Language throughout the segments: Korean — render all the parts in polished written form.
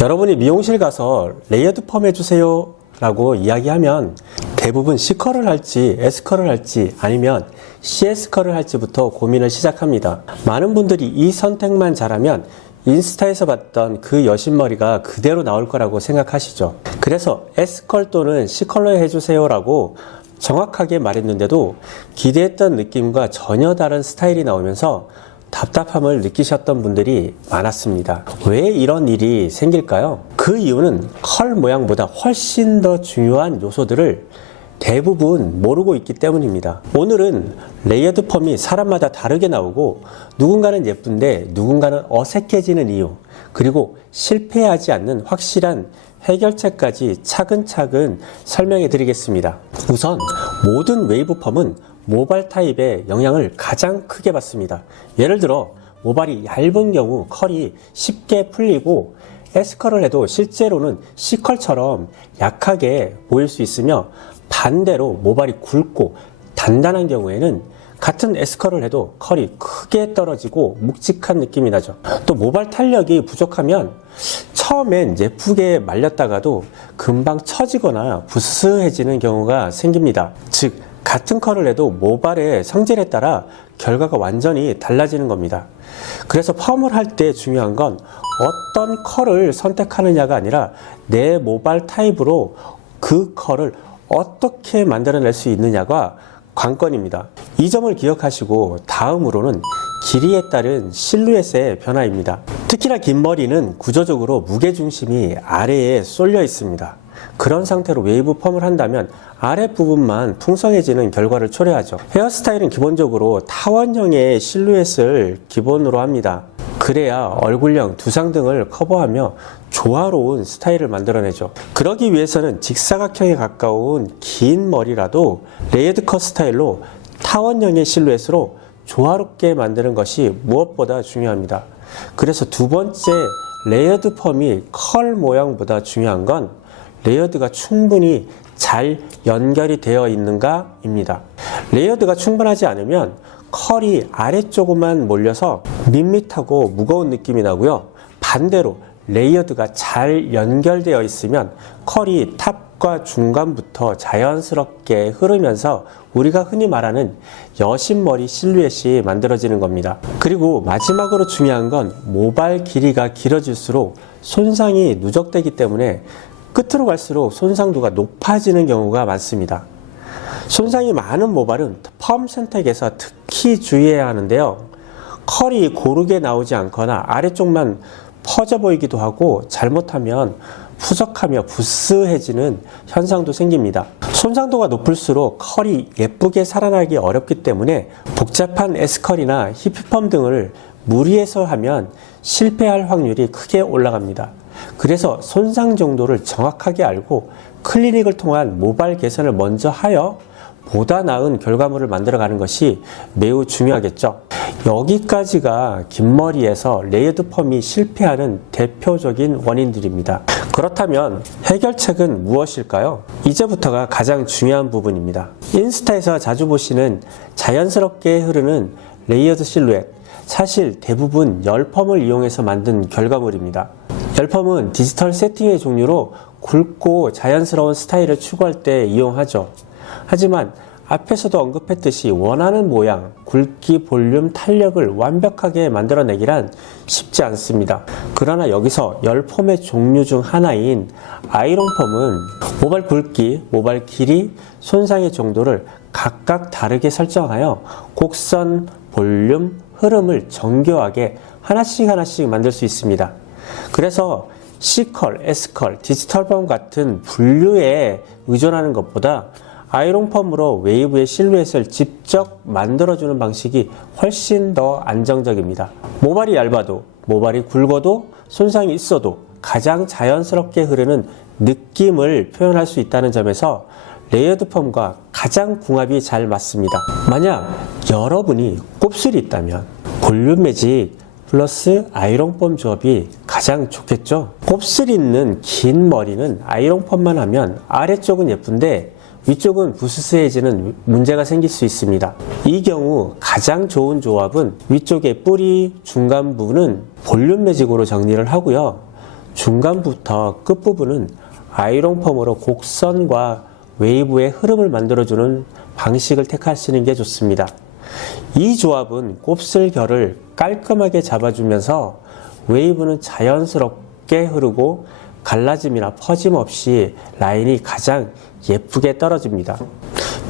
여러분이 미용실 가서 레이어드 펌 해주세요 라고 이야기하면 대부분 C컬을 할지 S컬을 할지 아니면 CS컬을 할지부터 고민을 시작합니다. 많은 분들이 이 선택만 잘하면 인스타에서 봤던 그 여신머리가 그대로 나올 거라고 생각하시죠. 그래서 S컬 또는 C컬로 해주세요 라고 정확하게 말했는데도 기대했던 느낌과 전혀 다른 스타일이 나오면서 답답함을 느끼셨던 분들이 많았습니다. 왜 이런 일이 생길까요? 그 이유는 컬 모양보다 훨씬 더 중요한 요소들을 대부분 모르고 있기 때문입니다. 오늘은 레이어드 펌이 사람마다 다르게 나오고 누군가는 예쁜데 누군가는 어색해지는 이유, 그리고 실패하지 않는 확실한 해결책까지 차근차근 설명해 드리겠습니다. 우선 모든 웨이브 펌은 모발 타입의 영향을 가장 크게 받습니다. 예를 들어 모발이 얇은 경우 컬이 쉽게 풀리고 S컬을 해도 실제로는 C컬처럼 약하게 보일 수 있으며, 반대로 모발이 굵고 단단한 경우에는 같은 S컬을 해도 컬이 크게 떨어지고 묵직한 느낌이 나죠. 또 모발 탄력이 부족하면 처음엔 예쁘게 말렸다가도 금방 처지거나 부스스해지는 경우가 생깁니다. 즉 같은 컬을 해도 모발의 성질에 따라 결과가 완전히 달라지는 겁니다. 그래서 펌을 할 때 중요한 건 어떤 컬을 선택하느냐가 아니라 내 모발 타입으로 그 컬을 어떻게 만들어낼 수 있느냐가 관건입니다. 이 점을 기억하시고 다음으로는 길이에 따른 실루엣의 변화입니다. 특히나 긴 머리는 구조적으로 무게중심이 아래에 쏠려 있습니다. 그런 상태로 웨이브 펌을 한다면 아랫부분만 풍성해지는 결과를 초래하죠. 헤어스타일은 기본적으로 타원형의 실루엣을 기본으로 합니다. 그래야 얼굴형, 두상 등을 커버하며 조화로운 스타일을 만들어내죠. 그러기 위해서는 직사각형에 가까운 긴 머리라도 레이어드 컷 스타일로 타원형의 실루엣으로 조화롭게 만드는 것이 무엇보다 중요합니다. 그래서 두 번째 레이어드 펌이 컬 모양보다 중요한 건 레이어드가 충분히 잘 연결이 되어 있는가 입니다. 레이어드가 충분하지 않으면 컬이 아래쪽으로만 몰려서 밋밋하고 무거운 느낌이 나고요. 반대로 레이어드가 잘 연결되어 있으면 컬이 탑과 중간부터 자연스럽게 흐르면서 우리가 흔히 말하는 여신머리 실루엣이 만들어지는 겁니다. 그리고 마지막으로 중요한 건 모발 길이가 길어질수록 손상이 누적되기 때문에 끝으로 갈수록 손상도가 높아지는 경우가 많습니다. 손상이 많은 모발은 펌 선택에서 특히 주의해야 하는데요. 컬이 고르게 나오지 않거나 아래쪽만 퍼져 보이기도 하고 잘못하면 푸석하며 부스해지는 현상도 생깁니다. 손상도가 높을수록 컬이 예쁘게 살아나기 어렵기 때문에 복잡한 S컬이나 히피펌 등을 무리해서 하면 실패할 확률이 크게 올라갑니다. 그래서 손상 정도를 정확하게 알고 클리닉을 통한 모발 개선을 먼저 하여 보다 나은 결과물을 만들어가는 것이 매우 중요하겠죠. 여기까지가 긴 머리에서 레이어드 펌이 실패하는 대표적인 원인들입니다. 그렇다면 해결책은 무엇일까요? 이제부터가 가장 중요한 부분입니다. 인스타에서 자주 보시는 자연스럽게 흐르는 레이어드 실루엣, 사실 대부분 열펌을 이용해서 만든 결과물입니다. 열펌은 디지털 세팅의 종류로 굵고 자연스러운 스타일을 추구할 때 이용하죠. 하지만 앞에서도 언급했듯이 원하는 모양, 굵기, 볼륨, 탄력을 완벽하게 만들어내기란 쉽지 않습니다. 그러나 여기서 열펌의 종류 중 하나인 아이롱펌은 모발 굵기, 모발 길이, 손상의 정도를 각각 다르게 설정하여 곡선, 볼륨, 흐름을 정교하게 하나씩 만들 수 있습니다. 그래서 C컬, S컬, 디지털 펌 같은 분류에 의존하는 것보다 아이롱 펌으로 웨이브의 실루엣을 직접 만들어주는 방식이 훨씬 더 안정적입니다. 모발이 얇아도, 모발이 굵어도, 손상이 있어도 가장 자연스럽게 흐르는 느낌을 표현할 수 있다는 점에서 레이어드 펌과 가장 궁합이 잘 맞습니다. 만약 여러분이 곱슬이 있다면 볼륨 매직 플러스 아이롱 펌 조합이 가장 좋겠죠. 곱슬 있는 긴 머리는 아이롱 펌만 하면 아래쪽은 예쁜데 위쪽은 부스스해지는 문제가 생길 수 있습니다. 이 경우 가장 좋은 조합은 위쪽의 뿌리 중간 부분은 볼륨 매직으로 정리를 하고요. 중간부터 끝부분은 아이롱 펌으로 곡선과 웨이브의 흐름을 만들어주는 방식을 택하시는 게 좋습니다. 이 조합은 곱슬 결을 깔끔하게 잡아주면서 웨이브는 자연스럽게 흐르고 갈라짐이나 퍼짐 없이 라인이 가장 예쁘게 떨어집니다.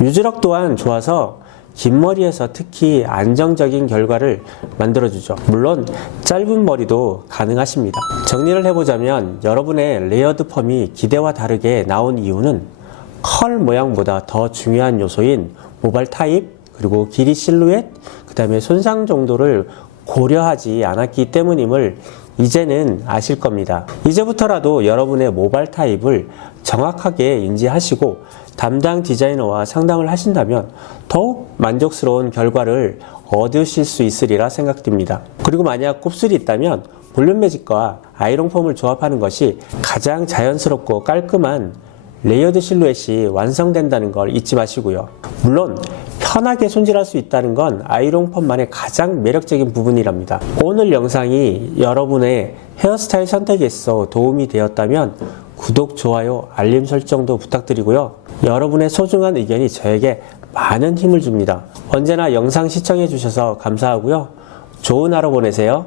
유지력 또한 좋아서 긴 머리에서 특히 안정적인 결과를 만들어주죠. 물론 짧은 머리도 가능하십니다. 정리를 해보자면 여러분의 레이어드 펌이 기대와 다르게 나온 이유는 컬 모양보다 더 중요한 요소인 모발 타입, 그리고 길이 실루엣, 그 다음에 손상 정도를 고려하지 않았기 때문임을 이제는 아실 겁니다. 이제부터라도 여러분의 모발 타입을 정확하게 인지하시고 담당 디자이너와 상담을 하신다면 더욱 만족스러운 결과를 얻으실 수 있으리라 생각됩니다. 그리고 만약 곱슬이 있다면 볼륨 매직과 아이롱 펌을 조합하는 것이 가장 자연스럽고 깔끔한 레이어드 실루엣이 완성된다는 걸 잊지 마시고요. 물론 편하게 손질할 수 있다는 건 아이롱 펌만의 가장 매력적인 부분이랍니다. 오늘 영상이 여러분의 헤어스타일 선택에 있어 도움이 되었다면 구독, 좋아요, 알림 설정도 부탁드리고요. 여러분의 소중한 의견이 저에게 많은 힘을 줍니다. 언제나 영상 시청해 주셔서 감사하고요. 좋은 하루 보내세요.